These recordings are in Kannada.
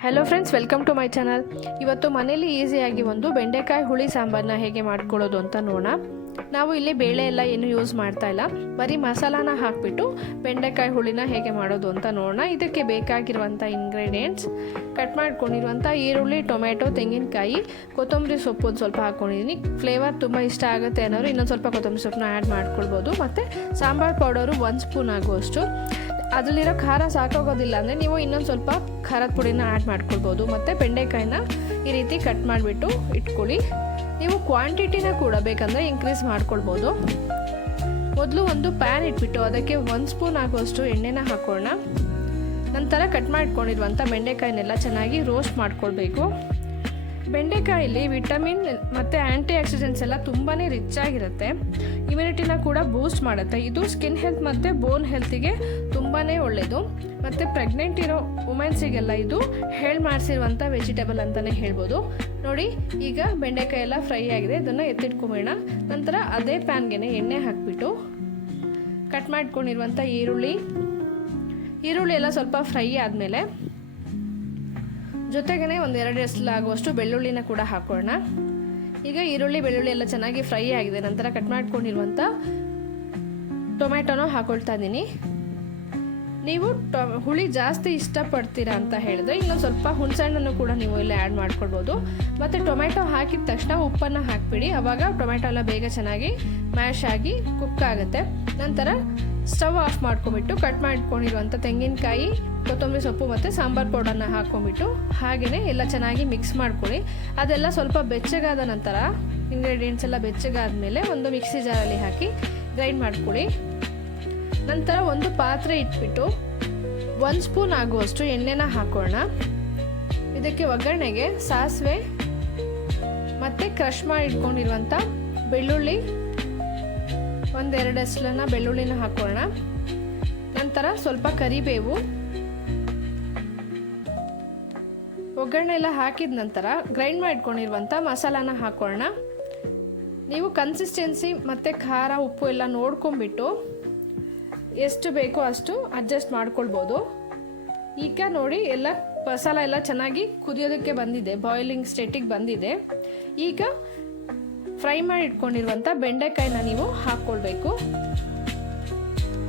Hello friends welcome to my channel ಇವತ್ತು ಮನೇಲಿ ಈಸಿಯಾಗಿ ಒಂದು ಬೆಂಡೆಕಾಯಿ ಹುಳಿ ಸಾಂಬಾರನ್ನ ಹೇಗೆ ಮಾಡ್ಕೊಳ್ಳೋದು ಅಂತ ನೋಡೋಣ. ನಾವು ಇಲ್ಲಿ ಬೇಳೆ ಎಲ್ಲ ಏನು ಯೂಸ್ ಮಾಡ್ತಾ ಇಲ್ಲ. ಬರೀ ಮಸಾಲಾನ ಹಾಕಿಬಿಟ್ಟು ಬೆಂಡೆಕಾಯಿ ಹುಳಿನ ಹೇಗೆ ಮಾಡೋದು ಅಂತ ನೋಡೋಣ. ಇದಕ್ಕೆ ಬೇಕಾಗಿರುವಂಥ ಇಂಗ್ರೀಡಿಯೆಂಟ್ಸ್ ಕಟ್ ಮಾಡ್ಕೊಂಡಿರುವಂಥ ಈರುಳ್ಳಿ, ಟೊಮೆಟೊ, ತೆಂಗಿನಕಾಯಿ, ಕೊತ್ತಂಬರಿ ಸೊಪ್ಪು ಒಂದು ಸ್ವಲ್ಪ ಹಾಕ್ಕೊಂಡಿದ್ದೀನಿ ಫ್ಲೇವರ್ ತುಂಬ ಇಷ್ಟ ಆಗುತ್ತೆ ಅನ್ನೋರು ಇನ್ನೊಂದು ಸ್ವಲ್ಪ ಕೊತ್ತಂಬರಿ ಸೊಪ್ಪನ್ನ ಆ್ಯಡ್ ಮಾಡ್ಕೊಳ್ಬೋದು. ಮತ್ತು ಸಾಂಬಾರು ಪೌಡರು ಒಂದು ಸ್ಪೂನ್ ಆಗುವಷ್ಟು. ಅದರಲ್ಲಿರೋ ಖಾರ ಸಾಕಾಗೋದಿಲ್ಲ ಅಂದರೆ ನೀವು ಇನ್ನೊಂದು ಸ್ವಲ್ಪ ಖಾರದ ಪುಡಿನ ಆ್ಯಡ್ ಮಾಡ್ಕೊಳ್ಬೋದು. ಮತ್ತು ಬೆಂಡೆಕಾಯಿನ ಈ ರೀತಿ ಕಟ್ ಮಾಡಿಬಿಟ್ಟು ಇಟ್ಕೊಳ್ಳಿ. ನೀವು ಕ್ವಾಂಟಿಟಿನ ಕೂಡ ಬೇಕಂದರೆ ಇನ್ಕ್ರೀಸ್ ಮಾಡ್ಕೊಳ್ಬೋದು. ಮೊದಲು ಒಂದು ಪ್ಯಾನ್ ಇಟ್ಬಿಟ್ಟು ಅದಕ್ಕೆ ಒಂದು ಸ್ಪೂನ್ ಆಗುವಷ್ಟು ಎಣ್ಣೆನ ಹಾಕೋಣ ನಂತರ ಕಟ್ ಮಾಡ್ಕೊಂಡಿರುವಂಥ ಬೆಂಡೆಕಾಯಿನೆಲ್ಲ ಚೆನ್ನಾಗಿ ರೋಸ್ಟ್ ಮಾಡ್ಕೊಳ್ಬೇಕು. ಬೆಂಡೆಕಾಯಲ್ಲಿ ವಿಟಮಿನ್ ಮತ್ತು ಆ್ಯಂಟಿ ಆಕ್ಸಿಡೆಂಟ್ಸ್ ಎಲ್ಲ ತುಂಬಾ ರಿಚ್ ಆಗಿರುತ್ತೆ. ಇಮ್ಯುನಿಟಿನ ಕೂಡ ಬೂಸ್ಟ್ ಮಾಡುತ್ತೆ. ಇದು ಸ್ಕಿನ್ ಹೆಲ್ತ್ ಮತ್ತು ಬೋನ್ ಹೆಲ್ತಿಗೆ ತುಂಬಾ ಒಳ್ಳೆಯದು ಮತ್ತು ಪ್ರೆಗ್ನೆಂಟ್ ಇರೋ ವುಮೆನ್ಸಿಗೆಲ್ಲ ಇದು ಹೇಳಿ ಮಾಡಿಸಿರುವಂಥ ವೆಜಿಟೇಬಲ್ ಅಂತಲೇ ಹೇಳ್ಬೋದು. ನೋಡಿ, ಈಗ ಬೆಂಡೆಕಾಯಿ ಎಲ್ಲ ಫ್ರೈ ಆಗಿದೆ. ಇದನ್ನು ಎತ್ತಿಟ್ಕೊಬೇಡ ನಂತರ ಅದೇ ಪ್ಯಾನ್ಗೆ ಎಣ್ಣೆ ಹಾಕಿಬಿಟ್ಟು ಕಟ್ ಮಾಡ್ಕೊಂಡಿರುವಂಥ ಈರುಳ್ಳಿ. ಈರುಳ್ಳಿ ಎಲ್ಲ ಸ್ವಲ್ಪ ಫ್ರೈ ಆದಮೇಲೆ ಜೊತೆಗೇ ಒಂದು ಎರಡು ಆಗುವಷ್ಟು ಬೆಳ್ಳುಳ್ಳಿನ ಕೂಡ ಹಾಕೋಣ. ಈಗ ಈರುಳ್ಳಿ, ಬೆಳ್ಳುಳ್ಳಿ ಎಲ್ಲ ಚೆನ್ನಾಗಿ ಫ್ರೈ ಆಗಿದೆ. ನಂತರ ಕಟ್ ಮಾಡ್ಕೊಂಡಿರುವಂಥ ಟೊಮೆಟೊನೂ ಹಾಕೊಳ್ತಾ ಇದ್ದೀನಿ ನೀವು ಟೊ, ಹುಳಿ ಜಾಸ್ತಿ ಇಷ್ಟಪಡ್ತೀರಾ ಅಂತ ಹೇಳಿದ್ರೆ ಇನ್ನೊಂದು ಸ್ವಲ್ಪ ಹುಣಸೆಹಣ್ಣನ್ನು ಕೂಡ ನೀವು ಇಲ್ಲಿ ಆ್ಯಡ್ ಮಾಡ್ಕೊಳ್ಬೋದು. ಮತ್ತು ಟೊಮೆಟೊ ಹಾಕಿದ ತಕ್ಷಣ ಉಪ್ಪನ್ನು ಹಾಕಿಬಿಡಿ. ಅವಾಗ ಟೊಮೆಟೊ ಎಲ್ಲ ಬೇಗ ಚೆನ್ನಾಗಿ ಮ್ಯಾಶ್ ಆಗಿ ಕುಕ್ ಆಗುತ್ತೆ. ನಂತರ ಸ್ಟವ್ ಆಫ್ ಮಾಡ್ಕೊಂಬಿಟ್ಟು ಕಟ್ ಮಾಡ್ಕೊಂಡಿರುವಂಥ ತೆಂಗಿನಕಾಯಿ, ಕೊತ್ತಂಬರಿ ಸೊಪ್ಪು ಮತ್ತು ಸಾಂಬಾರು ಪೌಡರ್ನ ಹಾಕ್ಕೊಂಬಿಟ್ಟು ಹಾಗೆಯೇ ಎಲ್ಲ ಚೆನ್ನಾಗಿ ಮಿಕ್ಸ್ ಮಾಡ್ಕೊಳ್ಳಿ. ಅದೆಲ್ಲ ಸ್ವಲ್ಪ ಬೆಚ್ಚಗಾದ ನಂತರ ಇಂಗ್ರೀಡಿಯೆಂಟ್ಸ್ ಎಲ್ಲ ಬೆಚ್ಚಗಾದ ಮೇಲೆ ಒಂದು ಮಿಕ್ಸಿ ಜಾರಲ್ಲಿ ಹಾಕಿ ಗ್ರೈಂಡ್ ಮಾಡ್ಕೊಳ್ಳಿ. ನಂತರ ಒಂದು ಪಾತ್ರೆ ಇಟ್ಬಿಟ್ಟು ಒಂದು ಸ್ಪೂನ್ ಆಗುವಷ್ಟು ಎಣ್ಣೆನ ಹಾಕೋಣ. ಇದಕ್ಕೆ ಒಗ್ಗರಣೆಗೆ ಸಾಸಿವೆ ಮತ್ತು ಕ್ರಷ್ ಮಾಡಿ ಇಟ್ಕೊಂಡಿರುವಂಥ ಬೆಳ್ಳುಳ್ಳಿ, ಒಂದೆರಡು ಎಸ್ಲನ್ನ ಬೆಳ್ಳುಳ್ಳಿನ ಹಾಕೋಣ. ನಂತರ ಸ್ವಲ್ಪ ಕರಿಬೇವು. ಒಗ್ಗರಣೆ ಎಲ್ಲ ಹಾಕಿದ ನಂತರ ಗ್ರೈಂಡ್ ಮಾಡಿಟ್ಕೊಂಡಿರುವಂಥ ಮಸಾಲಾನ ಹಾಕೋಣ. ನೀವು ಕನ್ಸಿಸ್ಟೆನ್ಸಿ ಮತ್ತು ಖಾರ, ಉಪ್ಪು ಎಲ್ಲ ನೋಡ್ಕೊಂಬಿಟ್ಟು ಎಷ್ಟು ಬೇಕೋ ಅಷ್ಟು ಅಡ್ಜಸ್ಟ್ ಮಾಡ್ಕೊಳ್ಬೋದು. ಈಗ ನೋಡಿ, ಎಲ್ಲ ಮಸಾಲ ಎಲ್ಲ ಚೆನ್ನಾಗಿ ಕುದಿಯೋದಕ್ಕೆ ಬಂದಿದೆ. ಬಾಯ್ಲಿಂಗ್ ಸ್ಟೇಟಿಗೆ ಬಂದಿದೆ. ಈಗ ಫ್ರೈ ಮಾಡಿ ಇಟ್ಕೊಂಡಿರುವಂಥ ಬೆಂಡೆಕಾಯಿನ ನೀವು ಹಾಕ್ಕೊಳ್ಬೇಕು.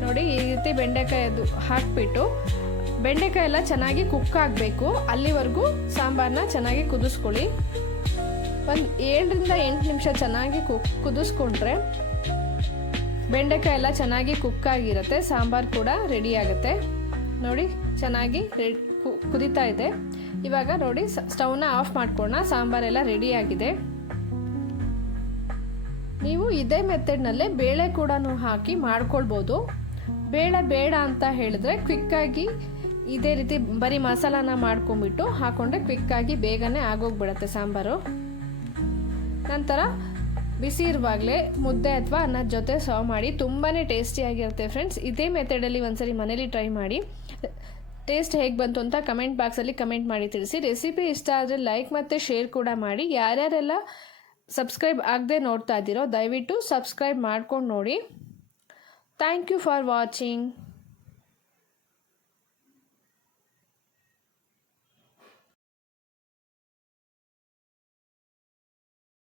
ನೋಡಿ, ಈ ರೀತಿ ಬೆಂಡೆಕಾಯಿ ಅದು ಹಾಕ್ಬಿಟ್ಟು ಬೆಂಡೆಕಾಯಿ ಎಲ್ಲ ಚೆನ್ನಾಗಿ ಕುಕ್ ಆಗಬೇಕು. ಅಲ್ಲಿವರೆಗೂ ಸಾಂಬಾರನ್ನ ಚೆನ್ನಾಗಿ ಕುದಿಸ್ಕೊಳ್ಳಿ. ಒಂದು ಏಳರಿಂದ ಎಂಟು ನಿಮಿಷ ಚೆನ್ನಾಗಿ ಕುಕ್ ಕುದಿಸ್ಕೊಂಡ್ರೆ ಬೆಂಡೆಕಾಯಿ ಎಲ್ಲ ಚೆನ್ನಾಗಿ ಕುಕ್ ಆಗಿರುತ್ತೆ, ಸಾಂಬಾರು ಕೂಡ ರೆಡಿ ಆಗುತ್ತೆ. ನೋಡಿ, ಚೆನ್ನಾಗಿ ರೆಡಿ ಕುದೀತಾ ಇದೆ. ಇವಾಗ ನೋಡಿ ಸ್ಟವ್ನ ಆಫ್ ಮಾಡ್ಕೊಳ್ಳೋಣ, ಸಾಂಬಾರೆಲ್ಲ ಆಗಿದೆ. ನೀವು ಇದೇ ಮೆಥಡ್ನಲ್ಲೇ ಬೇಳೆ ಕೂಡ ಹಾಕಿ ಮಾಡ್ಕೊಳ್ಬೋದು. ಬೇಳೆ ಬೇಡ ಅಂತ ಹೇಳಿದ್ರೆ ಕ್ವಿಕ್ಕಾಗಿ ಇದೇ ರೀತಿ ಬರೀ ಮಸಾಲಾನ ಮಾಡ್ಕೊಂಬಿಟ್ಟು ಹಾಕೊಂಡ್ರೆ ಕ್ವಿಕ್ಕಾಗಿ ಬೇಗನೆ ಆಗೋಗ್ಬಿಡತ್ತೆ ಸಾಂಬಾರು. ನಂತರ ಬಿಸಿ ಇರುವಾಗಲೇ ಮುದ್ದೆ ಅಥವಾ ಅನ್ನದ ಜೊತೆ ಸರ್ವ್ ಮಾಡಿ ತುಂಬಾ ಟೇಸ್ಟಿಯಾಗಿರುತ್ತೆ ಫ್ರೆಂಡ್ಸ್ ಇದೇ ಮೆಥಡಲ್ಲಿ ಒಂದ್ಸರಿ ಮನೇಲಿ ಟ್ರೈ ಮಾಡಿ. ಟೇಸ್ಟ್ ಹೇಗೆ ಬಂತು ಅಂತ ಕಮೆಂಟ್ ಬಾಕ್ಸಲ್ಲಿ ಕಮೆಂಟ್ ಮಾಡಿ ತಿಳಿಸಿ. ರೆಸಿಪಿ ಇಷ್ಟ ಆದರೆ ಲೈಕ್ ಮತ್ತು ಶೇರ್ ಕೂಡ ಮಾಡಿ. ಯಾರ್ಯಾರೆಲ್ಲ ಸಬ್ಸ್ಕ್ರೈಬ್ ಆಗದೆ ನೋಡ್ತಾ ಇದ್ದೀರೋ ದಯವಿಟ್ಟು ಸಬ್ಸ್ಕ್ರೈಬ್ ಮಾಡ್ಕೊಂಡು ನೋಡಿ. Thank you for watching